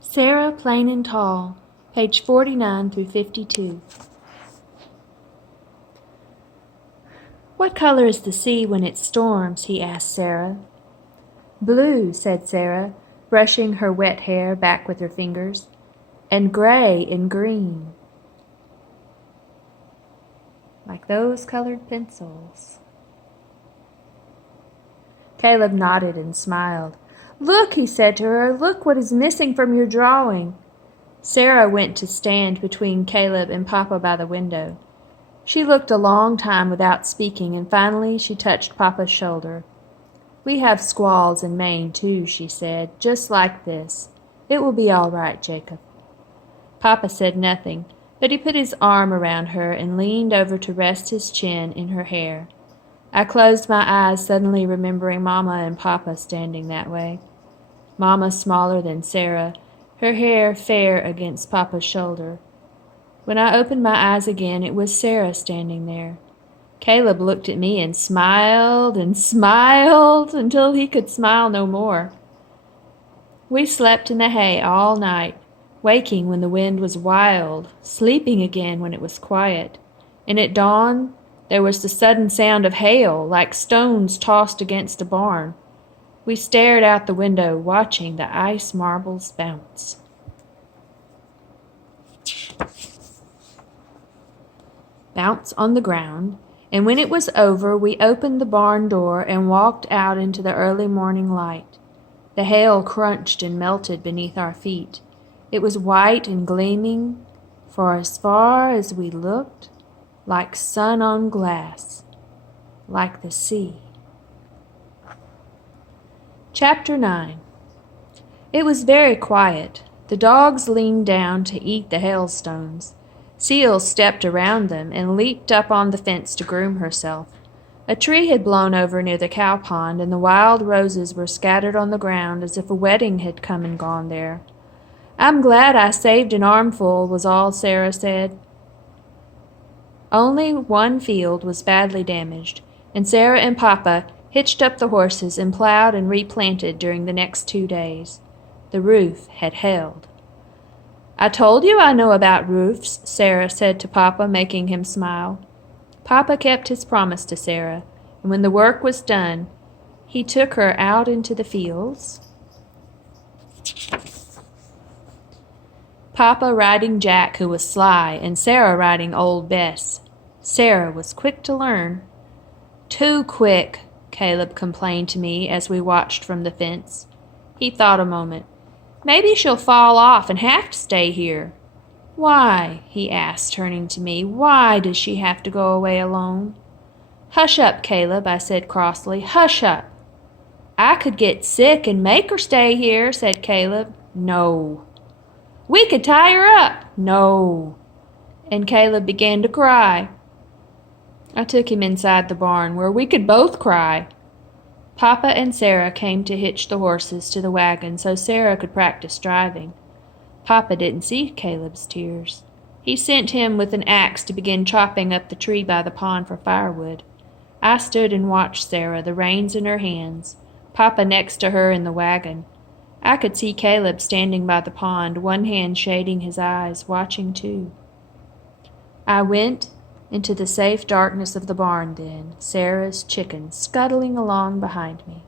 Sarah Plain and Tall, page 49 through 52. "What color is the sea when it storms?" he asked Sarah. "Blue," said Sarah, brushing her wet hair back with her fingers, "and gray and green." Like those colored pencils. Caleb nodded and smiled. "Look," he said to her, "look what is missing from your drawing." Sarah went to stand between Caleb and Papa by the window. She looked a long time without speaking, and finally she touched Papa's shoulder. "We have squalls in Maine, too," she said, "just like this. It will be all right, Jacob." Papa said nothing, but he put his arm around her and leaned over to rest his chin in her hair. I closed my eyes, suddenly remembering Mama and Papa standing that way. Mama smaller than Sarah, her hair fair against Papa's shoulder. When I opened my eyes again, it was Sarah standing there. Caleb looked at me and smiled until he could smile no more. We slept in the hay all night, waking when the wind was wild, sleeping again when it was quiet, and at dawn there was the sudden sound of hail, like stones tossed against a barn. We stared out the window, watching the ice marbles bounce. Bounce on the ground, and when it was over, we opened the barn door and walked out into the early morning light. The hail crunched and melted beneath our feet. It was white and gleaming, for as far as we looked, like sun on glass, like the sea. Chapter 9. It was very quiet. The dogs leaned down to eat the hailstones. Seal stepped around them and leaped up on the fence to groom herself. A tree had blown over near the cow pond, and the wild roses were scattered on the ground as if a wedding had come and gone there. "I'm glad I saved an armful," was all Sarah said. Only one field was badly damaged, and Sarah and Papa hitched up the horses and plowed and replanted during the next 2 days. The roof had held. "I told you I know about roofs," Sarah said to Papa, making him smile. Papa kept his promise to Sarah, and when the work was done, he took her out into the fields. Papa riding Jack, who was sly, and Sarah riding Old Bess. Sarah was quick to learn. "Too quick," Caleb complained to me as we watched from the fence. He thought a moment. "Maybe she'll fall off and have to stay here." "Why?" he asked, turning to me. "Why does she have to go away alone?" "Hush up, Caleb," I said crossly. "Hush up." "I could get sick and make her stay here," said Caleb. "No." "We could tie her up." "No." And Caleb began to cry. I took him inside the barn, where we could both cry. Papa and Sarah came to hitch the horses to the wagon so Sarah could practice driving. Papa didn't see Caleb's tears. He sent him with an axe to begin chopping up the tree by the pond for firewood. I stood and watched Sarah, the reins in her hands, Papa next to her in the wagon. I could see Caleb standing by the pond, one hand shading his eyes, watching too. I went into the safe darkness of the barn then, Sarah's chickens scuttling along behind me.